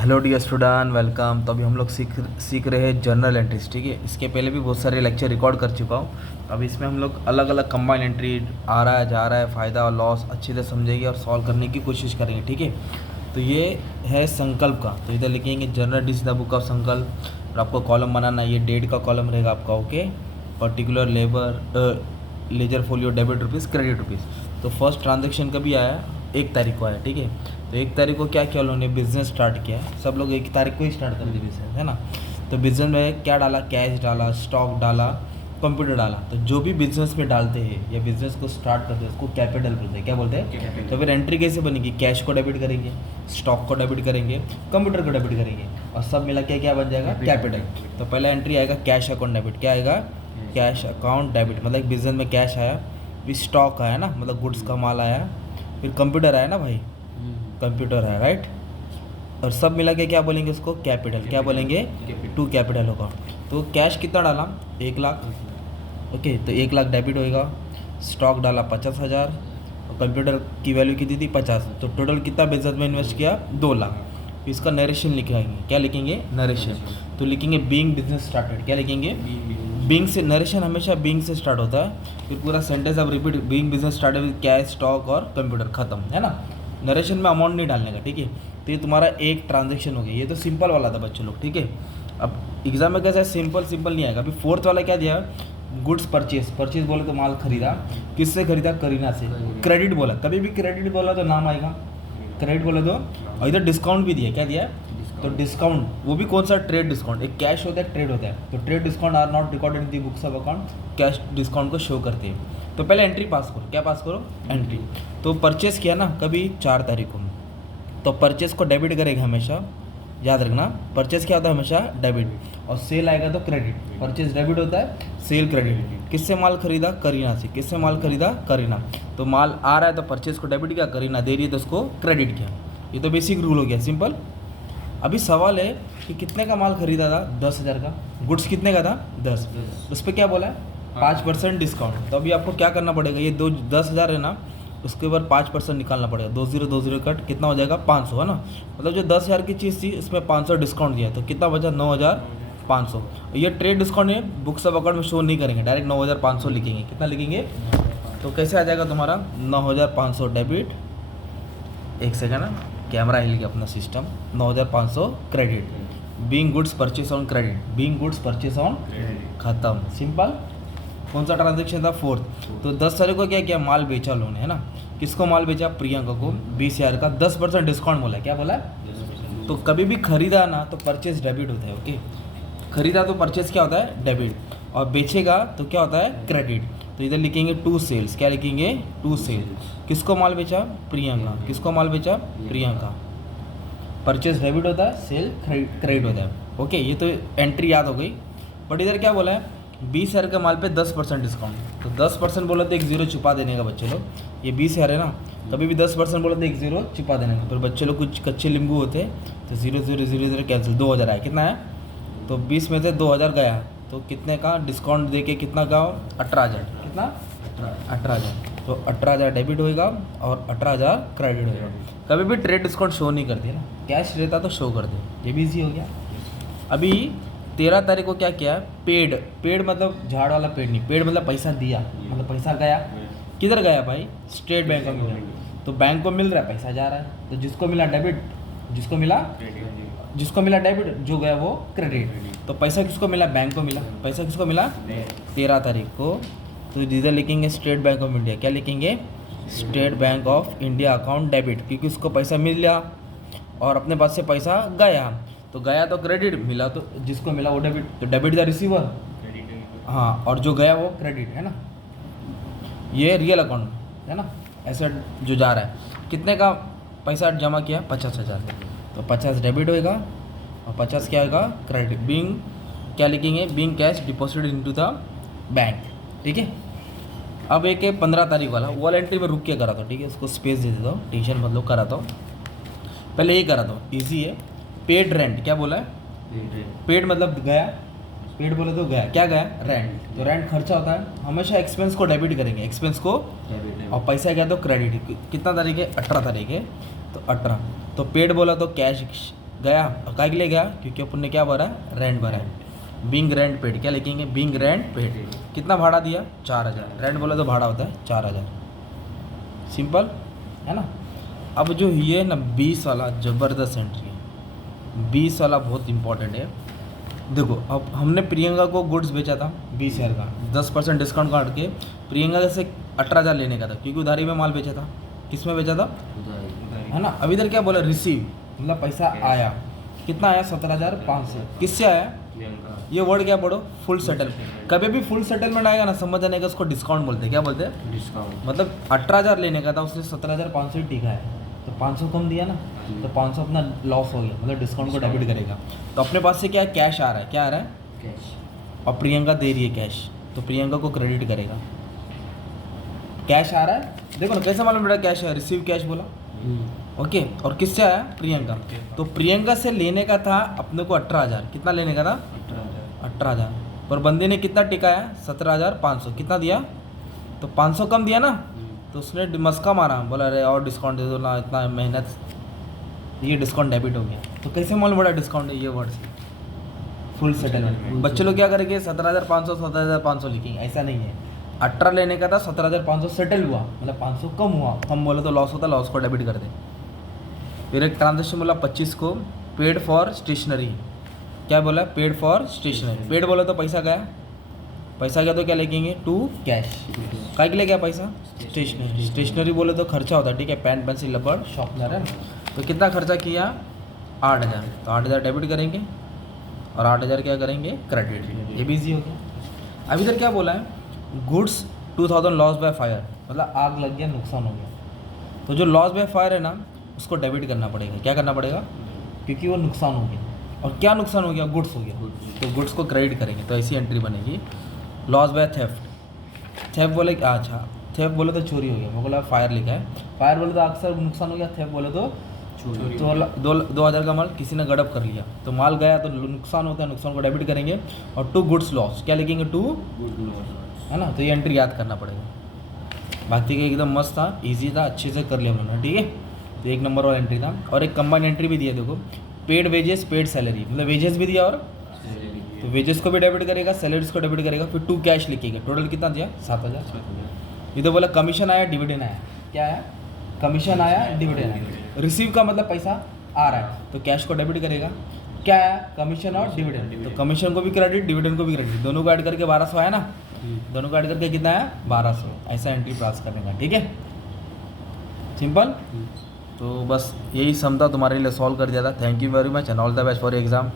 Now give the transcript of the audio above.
Hello dear student, welcome. तो अभी हम लोग सीख रहे हैं जर्नल एंट्रीज। ठीक है, इसके पहले भी बहुत सारे लेक्चर रिकॉर्ड कर चुका हूँ। अब इसमें हम लोग अलग अलग कंबाइन एंट्री, आ रहा है जा रहा है, फ़ायदा और लॉस अच्छी तरह समझेंगे और सॉल्व करने की कोशिश करेंगे। ठीक है, तो ये है संकल्प का। तो इधर लिखेंगे journal this the book of Sankalp, और आपको कॉलम बनाना, ये डेट का कॉलम रहेगा आपका। Okay, particular ledger folio, debit rupees, credit rupees. तो फर्स्ट ट्रांजेक्शन कभी आया? 1 तारीख को आया। ठीक है, तो 1 तारीख को क्या किया उन्होंने? बिज़नेस स्टार्ट किया। सब लोग 1 तारीख को ही स्टार्ट करते बिज़नेस, है ना। तो बिज़नेस में क्या डाला? कैश डाला, स्टॉक डाला, कंप्यूटर डाला। तो जो भी बिज़नेस में डालते हैं या बिज़नेस को स्टार्ट करते हैं उसको कैपिटल बोलते हैं। क्या बोलते हैं? तो फिर एंट्री कैसे बनेगी? कैश को डेबिट करेंगे, स्टॉक को डेबिट करेंगे, कंप्यूटर को डेबिट करेंगे, और सब मिला के क्या बन जाएगा? कैपिटल। तो पहला एंट्री आएगा कैश अकाउंट डेबिट। क्या आएगा? Cash account debit. मतलब बिज़नेस में कैश आया, फिर स्टॉक आया ना, मतलब गुड्स का माल आया, फिर कंप्यूटर आया ना भाई, कंप्यूटर है, राइट। और सब मिला के क्या बोलेंगे उसको? कैपिटल। क्या बोलेंगे? टू कैपिटल होगा। तो कैश कितना डाला? 1 लाख। ओके, तो 1 लाख डेबिट होएगा। स्टॉक डाला 50,000, और कंप्यूटर की वैल्यू कितनी थी? 50। तो टोटल कितना बिजनेस में इन्वेस्ट किया? 2 लाख। इसका नरेशन लिखेंगे। क्या लिखेंगे? नरेशन। तो लिखेंगे बीइंग बिजनेस स्टार्टेड। क्या लिखेंगे? बीइंग से। नरेशन हमेशा बीइंग से स्टार्ट होता है। फिर पूरा सेंटेंस अब repeat, being business started with cash, stock और कंप्यूटर, खत्म, है ना। नरेशन में अमाउंट नहीं डालने का। ठीक है, तो ये तुम्हारा एक ट्रांजेक्शन हो गया। ये तो सिंपल वाला था बच्चों लोग। ठीक है, अब एग्जाम में कैसा है? सिंपल नहीं आएगा। अभी फोर्थ वाला क्या दिया? Goods purchase. परचेज बोले तो माल खरीदा। किससे खरीदा? करीना से। क्रेडिट बोला, कभी भी क्रेडिट बोला तो नाम आएगा, क्रेडिट बोले तो। और इधर डिस्काउंट भी दिया। क्या दिया? तो डिस्काउंट, वो भी कौन सा? Trade discount. एक कैश होता है, ट्रेड होता है। तो trade discount are not recorded in the books of account. Cash discount को शो करते हैं। तो पहले एंट्री पास करो। क्या पास करो? एंट्री। तो परचेस किया ना कभी? 4 तारीख को। तो परचेस को डेबिट करेगा हमेशा, याद रखना। परचेस क्या होता है? हमेशा डेबिट। और सेल आएगा तो क्रेडिट। परचेस डेबिट होता है, सेल क्रेडिट। किससे माल खरीदा? करीना से। किससे माल खरीदा? करीना। तो माल आ रहा है तो परचेस को डेबिट किया, करीना दे रही है तो उसको क्रेडिट किया। ये तो बेसिक रूल हो गया, सिंपल। अभी सवाल है कि कितने का माल खरीदा था? 10,000 का। गुड्स कितने का था? 10। उस पर क्या बोला है? 5% डिस्काउंट। तो अभी आपको क्या करना पड़ेगा? ये 10,000 है ना, उसके ऊपर 5% निकालना पड़ेगा। 20 कट कितना हो जाएगा? 500, है ना। मतलब जो 10,000 की चीज़ थी उसमें 500 डिस्काउंट दिया, तो कितना बचा? 9,500। ये ट्रेड डिस्काउंट है, बुक्स ऑफ अकाउंट में शो नहीं करेंगे, डायरेक्ट 9,500 लिखेंगे। कितना लिखेंगे? तो कैसे आ जाएगा तुम्हारा? 9,500 डेबिट। एक सेकेंड ना, कैमरा हिल गया अपना system. 9,500 credit. Being goods purchase on credit. Being goods purchase on, खत्म, सिंपल। कौन सा ट्रांजेक्शन था? फोर्थ। तो 10 तारीख को क्या किया? माल बेचा लोगों ने, है ना। किसको माल बेचा? प्रियंका को। 20,000 का 10% डिस्काउंट बोला। क्या बोला? तो कभी भी खरीदा ना तो परचेस डेबिट होता है। ओके, खरीदा तो परचेस क्या होता है? डेबिट। और बेचेगा तो क्या होता है? क्रेडिट। तो इधर लिखेंगे टू सेल्स। क्या लिखेंगे? To sale. किसको माल बेचा? प्रियंका। किसको माल बेचा? प्रियंका। परचेस डेबिट होता है, सेल क्रेडिट होता है। ओके, ये तो एंट्री याद हो गई। बट इधर क्या बोला है? 20,000 के माल पे 10% डिस्काउंट। तो 10% बोला तो एक जीरो छुपा देने का बच्चे लोग। ये 20,000 है ना, कभी भी 10% बोला तो एक जीरो छुपा देने का। पर बच्चे लोग कुछ कच्चे लींबू होते हैं, तो 0,0,0,0 कैंसिल। 2,000 आया। कितना है? तो 20 में से 2,000 गया, तो कितने का डिस्काउंट दे के कितना का? 18,000। कितना? 18,000। तो 18,000 डेबिट होएगा और 18,000 क्रेडिट होएगा। कभी भी ट्रेड डिस्काउंट शो नहीं करती है ना, कैश रहता तो शो कर दे। ये भी इजी हो गया। अभी 13 तारीख को क्या किया? पेड। पेड मतलब झाड़ वाला पेड नहीं, पेड मतलब पैसा दिया, मतलब पैसा गया। किधर गया भाई? स्टेट बैंक में मिला। तो बैंक को मिल रहा है, पैसा जा रहा है। तो जिसको मिला डेबिट, जिसको मिला डेबिट, जो गया वो क्रेडिट। तो पैसा किसको मिला? बैंक को मिला। पैसा किसको मिला? 13 तारीख को। तो इधर लिखेंगे स्टेट बैंक ऑफ इंडिया। क्या लिखेंगे? State bank of India account debit, क्योंकि उसको पैसा मिल गया और अपने पास से पैसा गया। तो गया तो क्रेडिट, मिला तो जिसको मिला वो डेबिट। तो डेबिट द रिसीवर, हाँ, और जो गया वो क्रेडिट, है ना। ये रियल अकाउंट है ना, ऐसा जो जा रहा है। कितने का पैसा जमा किया? 50,000। तो 50 डेबिट होएगा और 50 क्या होगा? क्रेडिट। बीइंग, क्या लिखेंगे? Being cash deposited into the bank. ठीक है, अब एक है 15 तारीख वाला, वॉल एंट्री में रुक के करा था। ठीक है, इसको स्पेस दे देता हूँ, टेंशन मतलब कराता हूँ। पहले ये करा था, ईजी है। Paid rent. क्या बोला है? पेड मतलब गया, पेड बोले तो गया। क्या गया? रेंट। तो रेंट खर्चा होता है, हमेशा एक्सपेंस को डेबिट करेंगे, एक्सपेंस को। और पैसा क्या? तो क्रेडिट। कितना तारीख है? 18 तारीख है, तो 18। तो पेड बोला तो कैश गया, और काय के लिए गया, क्योंकि अपन ने क्या भरा है, रेंट भरा है। बीइंग रेंट पेड, क्या लिखेंगे, बीइंग रेंट पेड। कितना भाड़ा दिया, 4000, रेंट बोला तो भाड़ा होता है 4000, सिंपल है ना। अब जो ये है ना 20 वाला ज़बरदस्त एंट्री है, 20 वाला बहुत इंपॉर्टेंट है। देखो अब हमने प्रियंका को गुड्स बेचा था 20,000 का, 10% डिस्काउंट काट के प्रियंका से 18,000 लेने का था, क्योंकि उधारी में माल बेचा था। किस में बेचा था, है ना। अब इधर क्या बोला, रिसीव, मतलब पैसा आया, कितना आया, 17,500। किससे आया, ये वर्ड क्या पढ़ो, फुल सेटल। कभी भी फुल सेटलमेंट आएगा ना, समझ जाने का, उसको डिस्काउंट बोलते हैं। क्या बोलते हैं, डिस्काउंट। मतलब 18,000 लेने का था, उसने 17,500 ही टिका है, तो 500 कम दिया ना, तो 500 अपना लॉस हो गया, मतलब डिस्काउंट को डेबिट करेगा। तो अपने पास से क्या कैश आ रहा है, क्या आ रहा है, कैश, और प्रियंका दे रही है कैश, तो प्रियंका को क्रेडिट करेगा। कैश आ रहा है, देखो ना कैसे मालूम पड़ा कैश है, रिसीव कैश बोला, ओके। और किससे आया, प्रियंका, तो प्रियंका से लेने का था अपने को 18,000, कितना लेने का था, 18,000, पर बंदे ने कितना टिकाया, 17,500, कितना दिया, तो 500 कम दिया ना, तो उसने मस्का मारा, बोला अरे और डिस्काउंट दे दो ना, इतना मेहनत, ये डिस्काउंट डेबिट हो गया। तो कैसे मालूम पड़ा डिस्काउंट है, ये वर्ड से, फुल सेटलमेंट। बच्चे लोग क्या करेंगे, 17,500 17,500 लिखेंगे, ऐसा नहीं है। 18 लेने का था, 17,500 सेटल हुआ, मतलब 500 कम हुआ, कम बोले तो लॉस होता, लॉस को डेबिट कर दे। फिर एक ट्रांजेक्शन बोला 25 को, पेड फॉर स्टेशनरी, क्या बोला, पेड फॉर स्टेशनरी। पेड बोला तो पैसा गया, पैसा गया तो क्या लिखेंगे, टू कैश। काय के लिए गया पैसा, स्टेशनरी। स्टेशनरी बोले तो खर्चा होता है, ठीक है, पेन पेंसिल रबड़ शॉर्पनर है। तो कितना खर्चा किया, 8,000, तो 8,000 डेबिट करेंगे और 8,000 क्या करेंगे, क्रेडिट। ये भी ईजी हो गया। अब इधर क्या बोला है, गुड्स 2,000 लॉस बाय फायर, मतलब आग लग गया, नुकसान हो गया। तो जो लॉस बाय फायर है ना, उसको डेबिट करना पड़ेगा। क्या करना पड़ेगा, क्योंकि वो नुकसान हो गया। और क्या नुकसान हो गया, गुड्स हो गया, तो गुड्स को क्रेडिट करेंगे। तो ऐसी एंट्री बनेगी। लॉस बाय थेफ्ट, थेफ्ट बोले, अच्छा थेफ्ट बोले तो चोरी हो गया, वो बोला फायर लिखा है, फायर बोले तो अक्सर नुकसान हो गया, थेफ्ट बोले तो चोरी। तो 2,000 का माल किसी ने गड़प कर लिया, तो माल गया तो नुकसान होता है, नुकसान को डेबिट करेंगे। और टू गुड्स लॉस, क्या लिखेंगे, टू गुड लॉस, है ना। तो ये एंट्री याद करना पड़ेगा। बाकी का एकदम मस्त था, इजी था, अच्छे से कर लिया उन्होंने, ठीक है। तो 1 नंबर वाला एंट्री था। और एक कंबाइंड एंट्री भी दिया, देखो, पेड वेजेस पेड सैलरी, मतलब वेजेस भी दिया और तो वेजेस को भी डेबिट करेगा, सैलरीज को डेबिट करेगा, फिर टू कैश लिखेगा। टोटल कितना दिया, 7,000। ये तो बोला कमीशन आया, डिविडेंड आया, क्या आया, कमीशन आया, डिविडेंड आया। रिसीव का मतलब पैसा आ रहा है, तो कैश को डेबिट करेगा, क्या आया, कमीशन और डिविडेंड, तो कमीशन को भी क्रेडिट, डिविडेंड को भी क्रेडिट, दोनों को ऐड करके 1,200 आया ना, दोनों को ऐड करके कितना आया, 1,200। ऐसा एंट्री पास करने का, ठीक है, सिंपल। तो बस यही सम था, तुम्हारे लिए सॉल्व कर दिया था। Thank you very much and all the best for exam.